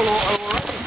full auto already.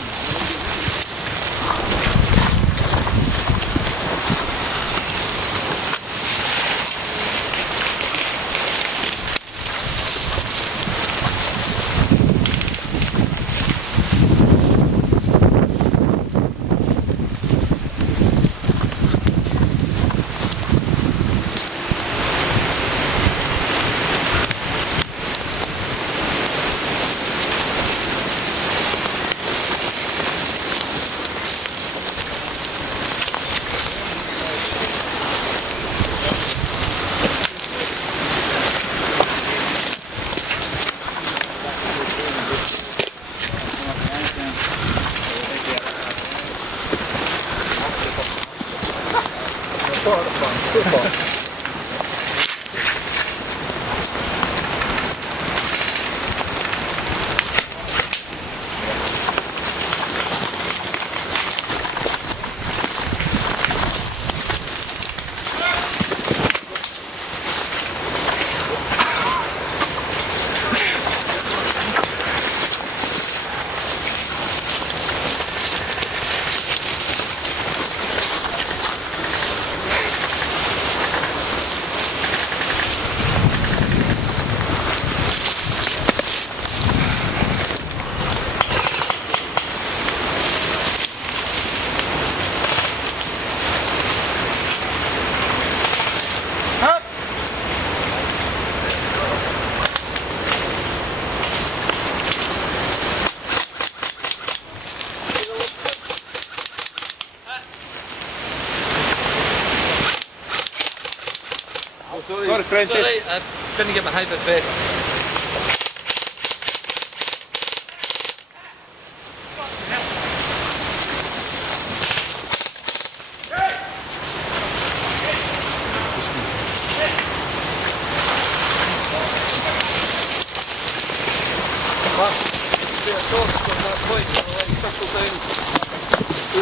Sorry, I didn't get my head first.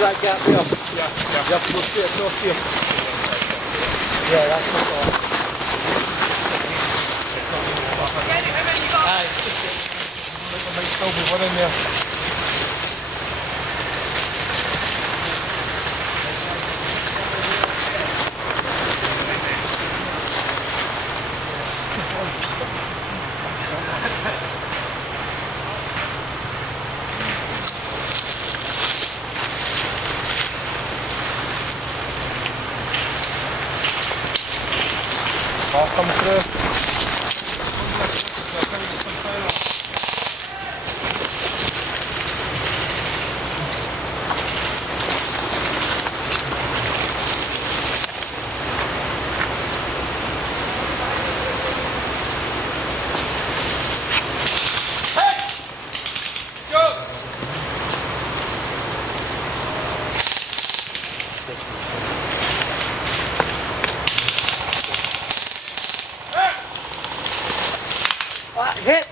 Right gap here. Yeah. You have to go straight across here. Yeah, that's not all. Aye. There might still be one in there. I'll come through. Hit!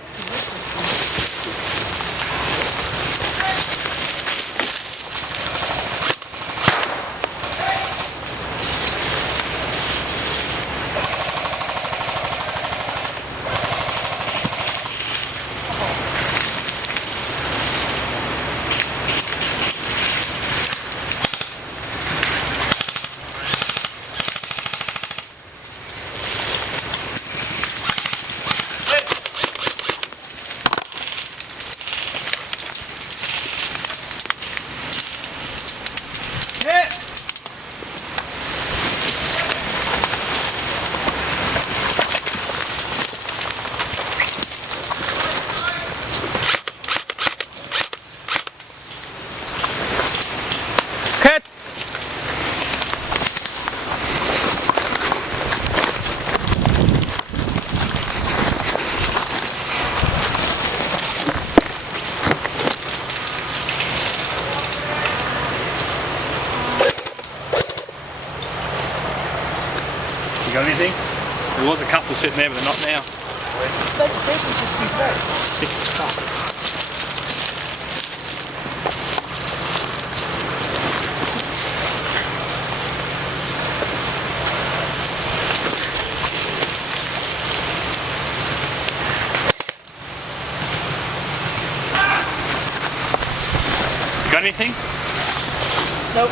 You got anything? There was a couple sitting there, but they're not now. Stick stuff. got anything? Nope.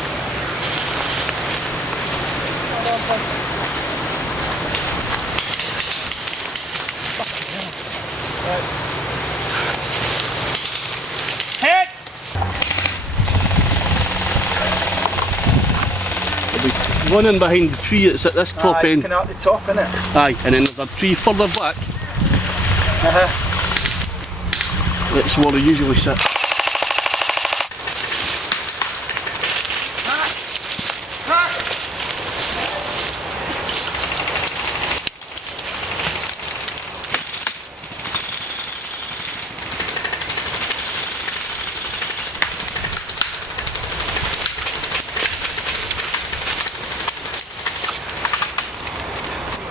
Head! There'll be one in behind the tree, it's at this top It's end. kind of at the top, isn't it? Aye, and then there's a tree further back. That's where they usually sit.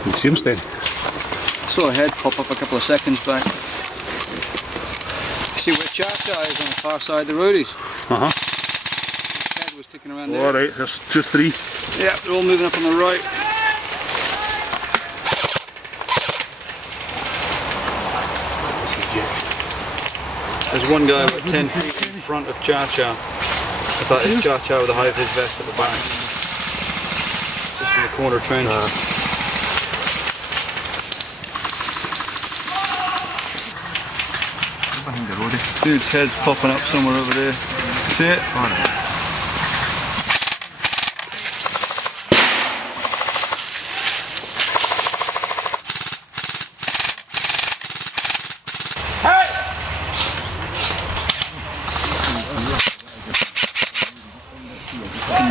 You see him staying? Saw a head pop up a couple of seconds back. See where Cha-Cha is on the far side of the roadies? Uh-huh. His head was kicking around there. Alright, there's 2, 3. Yeah, they're all moving up on the right. There's one guy about 10 feet in front of Cha-Cha. That is Cha-Cha with the height of his vest at the back. Just in the corner trench. Dude's head's popping up somewhere over there. See it?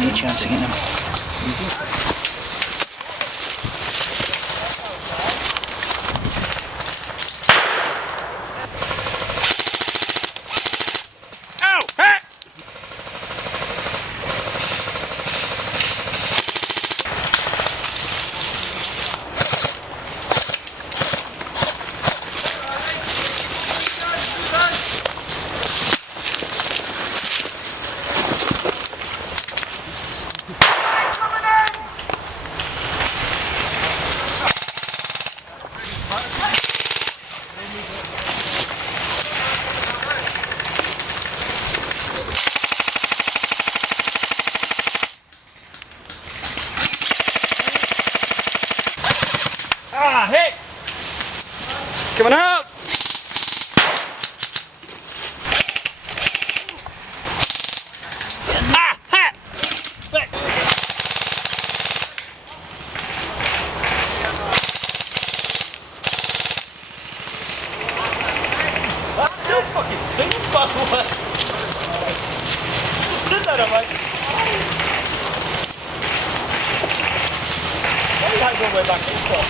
No chance of getting him. Ah, hit! Coming out! Ah, hit! That's still fucking singing, by the way. Just stood there, I'm like, why did I go way back in for?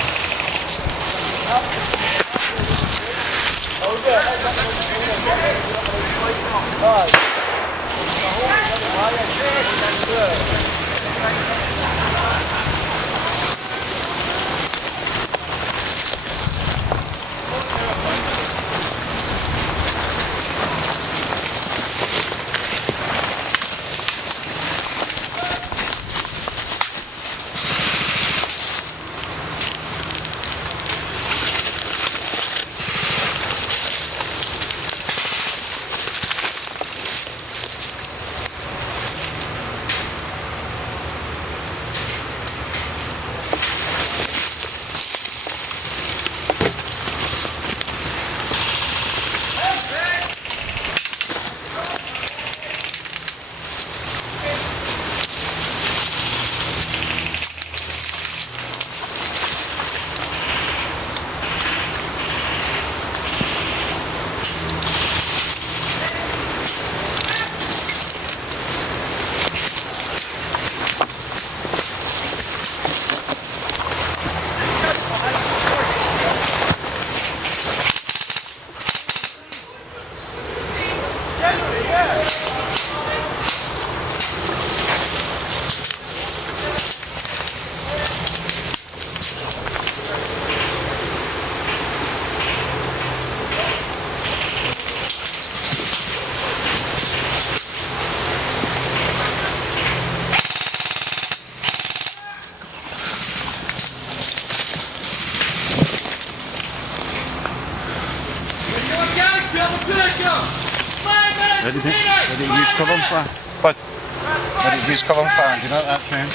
Ready to use covering fan? What? Ready to use covering fan, do you know that term?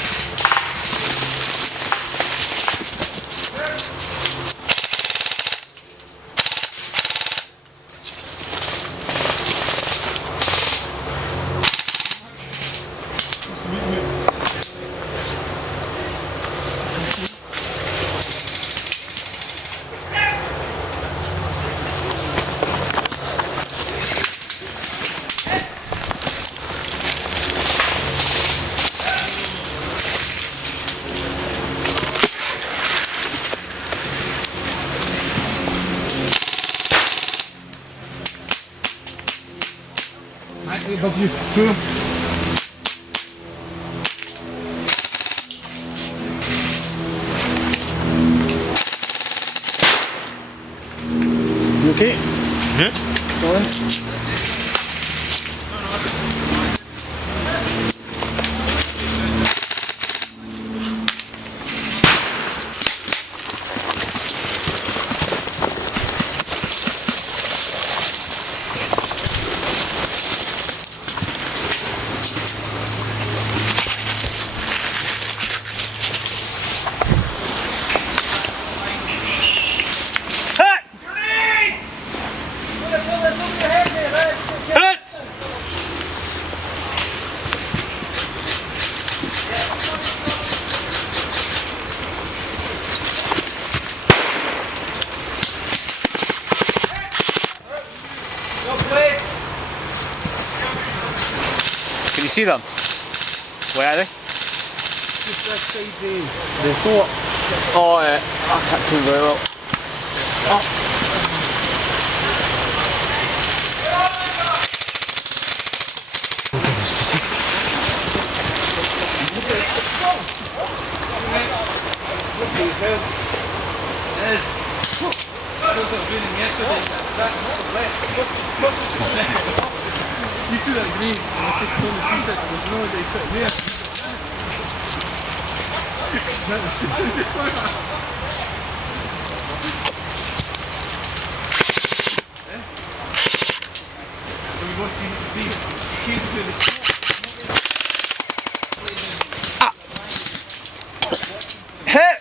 Above you, two. You okay? Yeah. Go on. Can you see them? Where are they? Just outside the fort. Oh, yeah. I can't see them very well. Oh. You do that green, and I take only 3 seconds, there's no day sitting there. We go see through the smoke. Hit!